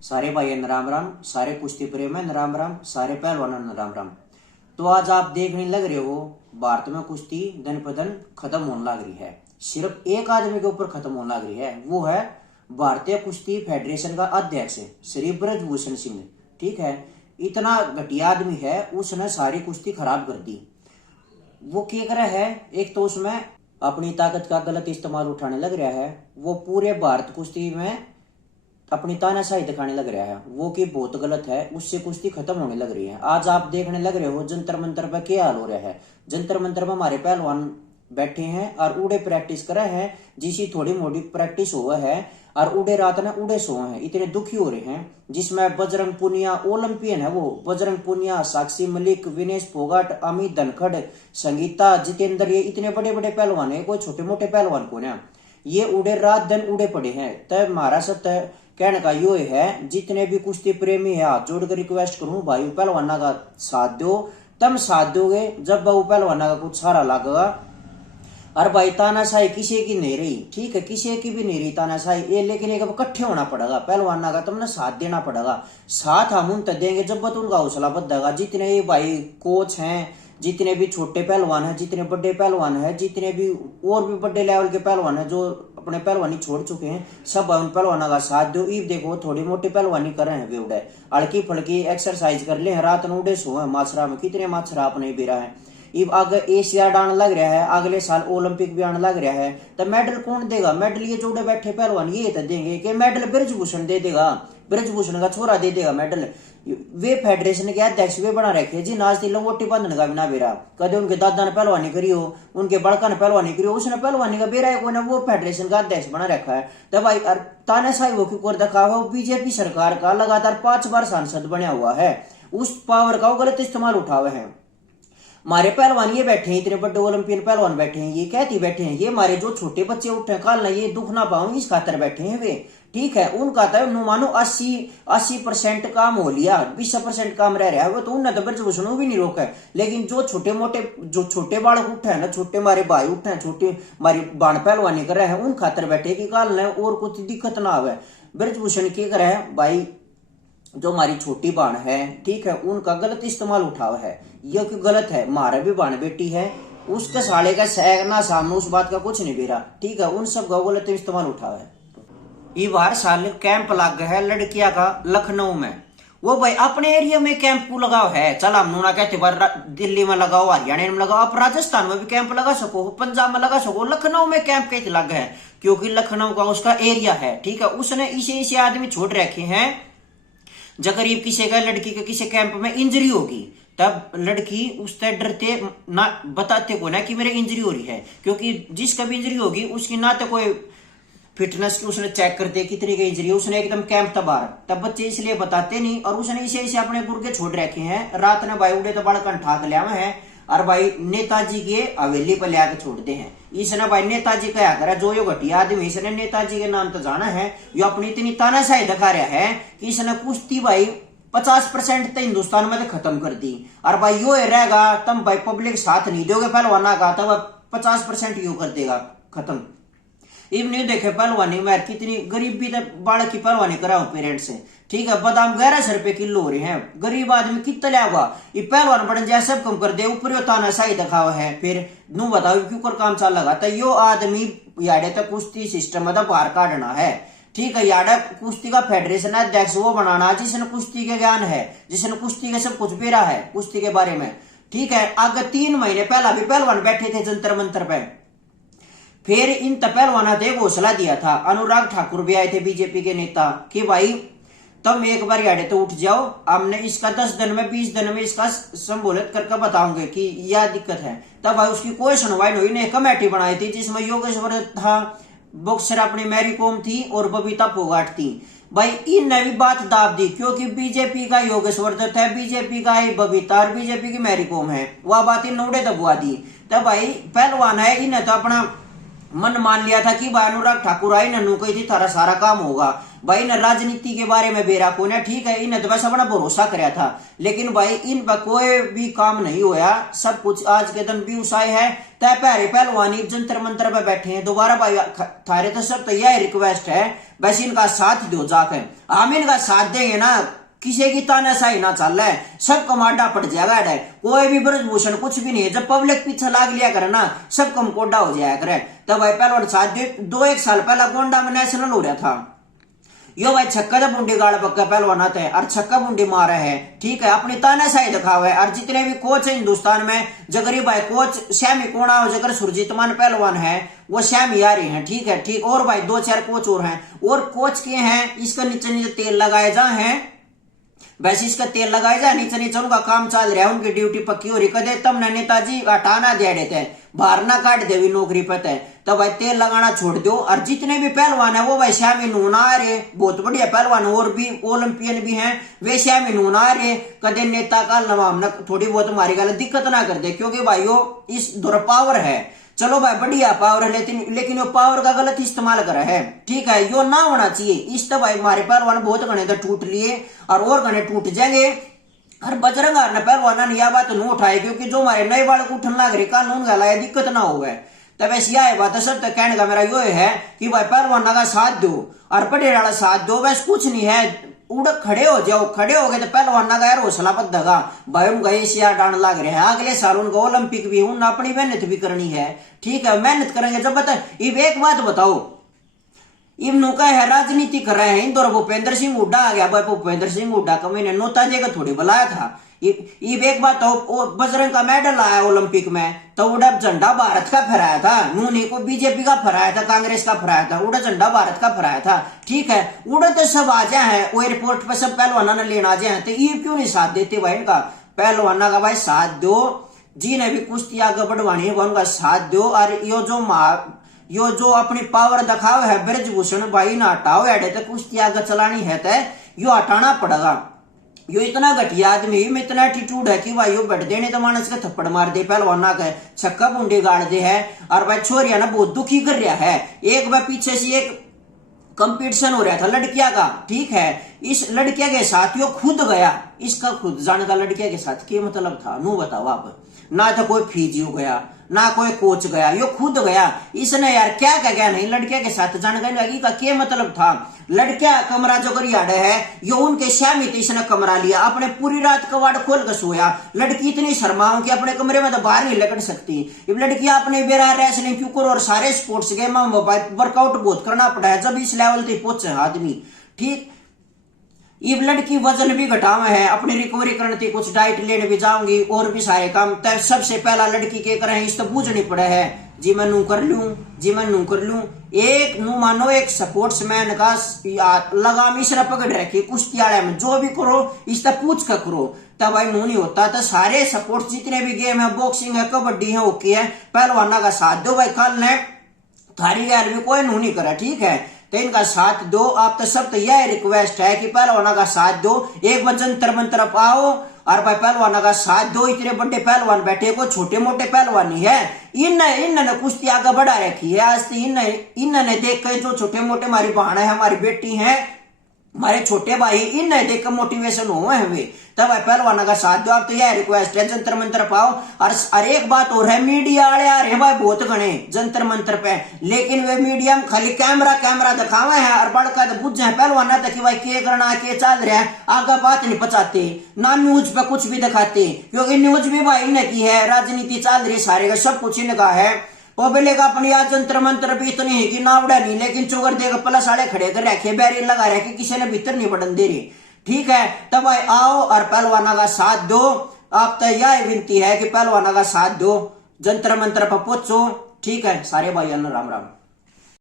सारे भाई राम राम, सारे कुश्ती प्रेम है राम राम, सारे पहलवान राम राम। तो आज आप देखने लग रहे हो भारत में कुश्ती दिन पर दिन खत्म होने लग रही है। सिर्फ एक आदमी के ऊपर खत्म होने लग रही है, वो है भारतीय कुश्ती फेडरेशन का अध्यक्ष श्री ब्रजभूषण सिंह। ठीक है, इतना घटिया आदमी है, उसने सारी कुश्ती खराब कर दी। वो क्या कर रहा है, एक तो उसमें अपनी ताकत का गलत इस्तेमाल उठाने लग रहा है। वो पूरे भारत कुश्ती में अपनी तानाशाही दिखाने लग रहा है, वो कि बहुत गलत है, उससे कुश्ती खत्म होने लग रही है। आज आप देखने लग रहे हो जंतर मंतर पर क्या हाल हो रहा है। जंतर मंतर पर हमारे पहलवान बैठे हैं और उड़े प्रैक्टिस करे हैं, जिसी थोड़ी मोटी प्रैक्टिस हुआ है और उड़े रात ने उड़े सोए हैं, इतने दुखी हो रहे हैं। जिसमें बजरंग पुनिया ओलंपियन है, वो बजरंग पुनिया, साक्षी मलिक, विनेश फोगाट, अमित धनखड़, संगीता, जितेंद्र, ये इतने बड़े बड़े पहलवान है, कोई छोटे मोटे पहलवान को ना, ये उड़े रात दिन उड़े पड़े हैं। तब हमारा सत्य कहने का यो है, जितने भी कुश्ती प्रेमी है हाथ जोड़कर रिक्वेस्ट करूं भाई, पहलवाना का साथ दो। तब साथ दोगे जब वो पहलवाना का कुछ सारा लगेगा। और भाई तानाशाही किसी की नहीं रही, ठीक है, किसी की भी नहीं रही तानाशाही ये, लेकिन एक इकट्ठे होना पड़ेगा पहलवाना का, तुमने साथ देना पड़ेगा। साथ हम उन तक देंगे जब तो उनका हौसला बढ़ेगा। जितने ये भाई कोच हैं, जितने भी छोटे पहलवान हैं, जितने बड़े पहलवान हैं, जितने भी और भी बड़े लेवल के पहलवान हैं जो अपने पहलवानी छोड़ चुके हैं, सब उन पहलवाना का साथ दो। ईब देखो थोड़ी मोटी पहलवानी कर रहे हैं वे, उड़े हल्की फड़की एक्सरसाइज कर ले, रात में उड़े सो है माछरा में, कितने माछरा आपने बेरा है। इब आगे एशियाड आने लग रहा है, अगले साल ओलंपिक भी आने लग रहा है, तो मेडल कौन देगा? मेडल ये जोड़े बैठे पहलवान ये तो देंगे कि मेडल ब्रजभूषण दे देगा, ब्रजभूषण का छोरा दे देगा मेडल। वे फेडरेशन के अध्यक्ष वे बना रखे जी, आज ती लंगोटी बंधन का बिना बेरा, कदे उनके दादा ने पहलवानी करी हो, उनके बड़का ने पहलवानी करी हो, उसने पहलवानी का बेरा है कोई ना, वो फेडरेशन का अध्यक्ष बना रखा है। तब भाई तानाशाही वो क्यों कर रखा है? बीजेपी सरकार का लगातार 5 बार सांसद बना हुआ है, उस पावर का वो गलत इस्तेमाल उठावे हैं। हमारे पहलवान ये बैठे हैं, इतने बड़े ओलंपियन पहलवान बैठे हैं, ये कहती बैठे हैं, ये हमारे जो छोटे बच्चे उठे हैं कल ना ये दुख ना पाऊं, इस खातर बैठे हैं वे। ठीक है, उनका तो मानो 80% काम हो लिया, 20% काम रह रहा है, वो तो उन्हें तो ब्रजभूषण भी नहीं रोका है। लेकिन जो छोटे मोटे जो छोटे बालक उठे हैं ना, छोटे हमारे भाई उठे हैं, छोटे हमारी बाण पहलवानी कर रहे हैं, उन खातर बैठे कि कल ना और कुछ दिक्कत ना आवे। ब्रजभूषण क्या करे है भाई, जो हमारी छोटी बाण है, ठीक है, उनका गलत इस्तेमाल उठावा है, यह क्यों गलत है? हमारा भी बाण बेटी है, उसके साले का सहना सामने उस बात का कुछ नहीं बेरा, ठीक है, उन सब का गलत इस्तेमाल उठावा है। ये बार साल कैंप लग गया है लड़कियां का लखनऊ में, वो भाई अपने एरिया में कैंप लगाओ है, चल हम ना कहते दिल्ली में लगाओ, हरियाणा में लगाओ, आप राजस्थान में भी कैंप लगा सको, पंजाब में लगा सको, लखनऊ में कैंप कैसे लग है? क्योंकि लखनऊ का उसका एरिया है, ठीक है, उसने इसे आदमी छोड़ रखे हैं। जब करीब किसी का लड़की के किसी कैंप में इंजरी होगी, तब लड़की उससे डरते ना बताते को ना कि मेरे इंजरी हो रही है, क्योंकि जिसका भी इंजरी होगी उसकी ना तो कोई फिटनेस की उसने चेक करते कितनी की इंजरी, उसने एकदम कैंप तबार, तब बच्चे इसलिए बताते नहीं, और उसने इसे अपने गुर्गे छोड़ रखे हैं। रात ने भाई उड़े तो बड़कन ठाक लिया है, और भाई नेताजी के हवेली पर लिया के छोड़ते हैं। इसने भाई नेताजी क्या करा, जो यो घटिया आदमी, इसने नेताजी के नाम तो जाना है, यो अपनी इतनी तानाशाही दिखा रहा है कि इसने कुश्ती भाई 50% तो हिंदुस्तान में तो खत्म कर दी, और भाई यो रहेगा तुम भाई पब्लिक साथ नहीं दोगे पहलवाना का, तब 50% यो कर देगा खत्म। इब नहीं देखे पहलवानी में कितनी गरीबी बालक की पहलवानी कराओ पेरेंट्स से, ठीक है, बादाम 1100 रुपए किलो हो रहे हैं, गरीब आदमी कितना लिया, ये पहलवान बन जाए सब कम कर दे, ऊपर तानाशाही दिखावा है, फिर नू बताओ क्यों कर काम चल लगा। तो यो आदमी याडे तो कुश्ती सिस्टम में बाहर काटना है, ठीक है, याडा कुश्ती का फेडरेशन अध्यक्ष वो बनाना जिसने कुश्ती के ज्ञान है, जिसने कुश्ती के सब कुछ बेरा है कुश्ती के बारे में, ठीक है। अगर 3 महीने पहला भी पहलवान बैठे थे जंतर मंतर पे, फिर इन पहलवाना ने हौसला दिया था, अनुराग ठाकुर भी आए थे बीजेपी के नेता, कि भाई तुम एक बार याडे तो उठ जाओ, हमने इसका 10 दिन में 20 दिन में इसका संबोधित करके बताऊंगे कि यह दिक्कत है। तब भाई उसकी कोई सुनवाई नहीं, ने कमेटी बनाई थी जिसमें योगेश्वर था, बॉक्सर अपनी मैरी कॉम थी और बबीता फोगाट थी। भाई इनने भी बात दाब दी, क्योंकि बीजेपी का योगेश्वर दत्त है, बीजेपी का बबीता और बीजेपी की मैरी कॉम है, वह बात इन उड़े दबुआ दी। तब भाई पहलवान है, इन्हें तो अपना मन मान लिया था कि भाई अनुराग ठाकुर आई नन्नू कही थी थारा सारा काम होगा भाई न राजनीति के बारे में बेरा को ना ठीक है इन तो वैसा बड़ा भरोसा कराया था लेकिन भाई इन पर कोई भी काम नहीं होया सब कुछ आज के दिन भी उसाए है तय पहरे पहलवानी जंतर मंत्र पे बैठे हैं दोबारा भाई थारे तो सब तो यह रिक्वेस्ट है बस इनका साथ दो जाकर हम इनका साथ देंगे ना किसी की तानाशाही ना चल रहा है सब कमांडा पड़ जाएगा है कोई भी ब्रजभूषण कुछ भी नहीं है जब पब्लिक पीछे लाग लिया करे ना सब कम कोडा हो जाया करे तब भाई पहलवान साथ 2-1 साल पहला गोंडा में नेशनल हो रहा था यो भाई छक्का तो बुंडी गाड़ पक्का पहलवान आते हैं और छक्का बुंडी मारा है ठीक है अपनी तानाशाही दिखावा है और जितने भी कोच है हिंदुस्तान में जगरी भाई कोच श्यामी कोणा और जगर सुरजीतमान पहलवान है वो श्यामी यारी हैं ठीक और भाई 2-4 कोच और हैं और कोच के हैं इसका नीचे नीचे तेल लगाए जा हैं वैसे इसका तेल लगाया जाए नीचे नीचे उनका काम चल रहा है उनकी ड्यूटी पक्की हो रही कदे तब नेताजी हटाना दे देते हैं बाहर ना काट दे भी नौकरी पता है तो भाई तेल लगाना छोड़ दो और जितने भी पहलवान है वो भाई श्यामी नूना रहे बहुत बढ़िया पहलवान और भी ओलंपियन भी हैं वे श्यामी नूना रहे कदे नेता का नवाम थोड़ी बहुत हमारी गल दिक्कत ना कर दे क्योंकि भाई वो इस दौर पावर है चलो भाई बढ़िया पावर है लेकिन वो पावर का गलत इस्तेमाल करा है ठीक है यो ना होना चाहिए इस तो भाई हमारे पहलवान बहुत घने तो टूट लिए और घने टूट जाएंगे और बजरंग ने पहलवाना ने यह बात नहीं उठाई क्योंकि जो हमारे नए बालक उठन लग रहे कानून गला दिक्कत ना हो तब ऐसी यह बात सब तक कहने का मेरा यो है कि भाई पहलवाना का साथ दो और पटेल वाला साथ दो बस कुछ नहीं है उड़क खड़े हो जाओ खड़े हो गए तो पहलवाना का यार हौसला पदगा भाई उनका एशिया डांड लग रहे हैं अगले साल उनका ओलंपिक भी उन अपनी मेहनत भी करनी है ठीक है मेहनत करेंगे जब बता इब एक बात बताओ इब का है राजनीति कर रहे हैं इंदौर भूपेंद्र सिंह हुड्डा आ गया भाई भूपेंद्र सिंह हुड्डा का मैंने नोताजे का थोड़ी बुलाया था इब एक बात हो बजरंग का मेडल आया ओलंपिक में तो उड़ा झंडा भारत का फहराया था नूनी को बीजेपी का फहराया था कांग्रेस का फहराया था उड़ा झंडा भारत का फहराया था ठीक है उड़ा तो सब आ जाए हैं वो एयरपोर्ट पे सब पहलवाना ने लेना आ जाए तो ये क्यों नहीं साथ देते भाई इनका पहलवाना का भाई साथ दो जी ने भी कुश्ती आगे बढ़वानी है उनका साथ दो और यो जो अपनी पावर दिखाओ है ब्रजभूषण भाई ना हटाओ है तो कुश्ती आगे चलानी है तो यो हटाना पड़ेगा यो इतना घटिया आदमी में इतना एटीट्यूड है कि भाई यो बैठ देने तो मानस का थप्पड़ मार दे पहलवाना का छक्का बुंडी गाड़ दे है और भाई छोरिया ना बहुत दुखी कर रहा है एक बार पीछे से एक कंपटीशन हो रहा था लड़किया का ठीक है इस लड़किया के साथ यो खुद गया इसका खुद जाने का लड़किया के साथ क्या मतलब था नो बताओ आप ना तो कोई फिजियो गया ना कोई कोच गया यो खुद गया इसने यार क्या गया नहीं लड़किया के साथ जानकारी लगी का क्या मतलब था लड़किया कमरा जो कर याद है यो उनके श्यामी इसने कमरा लिया अपने पूरी रात कवाड़ खोल कर सोया लड़की इतनी शर्माओं कि अपने कमरे में तो बाहर नहीं लकड़ सकती लड़कियां अपने बेरा रेसलिंग क्यों करो और सारे स्पोर्ट्स गेम में वर्कआउट बहुत करना पड़ा है जब इस लेवल तक पहुंचे आदमी ठीक इब लड़की वजन भी घटावे है अपनी रिकवरी करने थी कुछ डाइट लेने भी जाऊंगी और भी सारे काम तब सबसे पहला लड़की के करें इस तो बूझनी पड़े है जी मैं नू कर लूं एक नू मानो एक स्पोर्ट्समैन का लगाम इसने पकड़ रखी कुश्ती आड़े में जो भी करो इस तक पूछ कर करो तब भाई नू नहीं होता तो सारे स्पोर्ट्स जितने भी गेम है बॉक्सिंग है कबड्डी है हॉकी है पहलवाना का साथ दो भाई कल ने थारी गैल में कोई नू नहीं करा ठीक है तो इनका साथ दो आप तो सब तो यह रिक्वेस्ट है कि पहलवाना का साथ दो एक बार जंतर मंतर आओ और भाई पहलवाना का साथ दो इतने बड़े पहलवान बैठे को छोटे मोटे पहलवान नहीं है इन्होंने कुश्ती आगे बढ़ा रखी है आज इन्होंने देख कर जो छोटे मोटे हमारी बहन है हमारी बेटी है हमारे छोटे भाई इन्हें देखकर मोटिवेशन हुए हैं वे तब पहलवाना का साथ दो आप तो यह रिक्वेस्ट है जंतर मंतर पाओ और एक बात और है मीडिया वाले आ रहे भाई बहुत घने जंतर मंतर पे लेकिन वे मीडिया में खाली कैमरा दिखावे है और बड़का तो बुझे है पहलवाना तक कि भाई के करना के चल रहा है आगे बात नहीं पचाते ना न्यूज पे कुछ भी दिखाते क्योंकि न्यूज भी भाई ने की है राजनीति चल रही सारे का सब कुछ इनका है पब्लिक का अपनी आज जंतर मंत्र भी इतनी है कि नावड़ा नहीं लेकिन चोगर देकर प्लस वाले खड़े कर रखे बैरियर लगा रखे किसी ने भीतर नहीं बढ़न दे रही ठीक है तब भाई आओ और पहलवाना का साथ दो आप तो यह विनती है कि पहलवाना का साथ दो जंतर मंत्र पर पहुंचो ठीक है सारे भाइयों राम राम।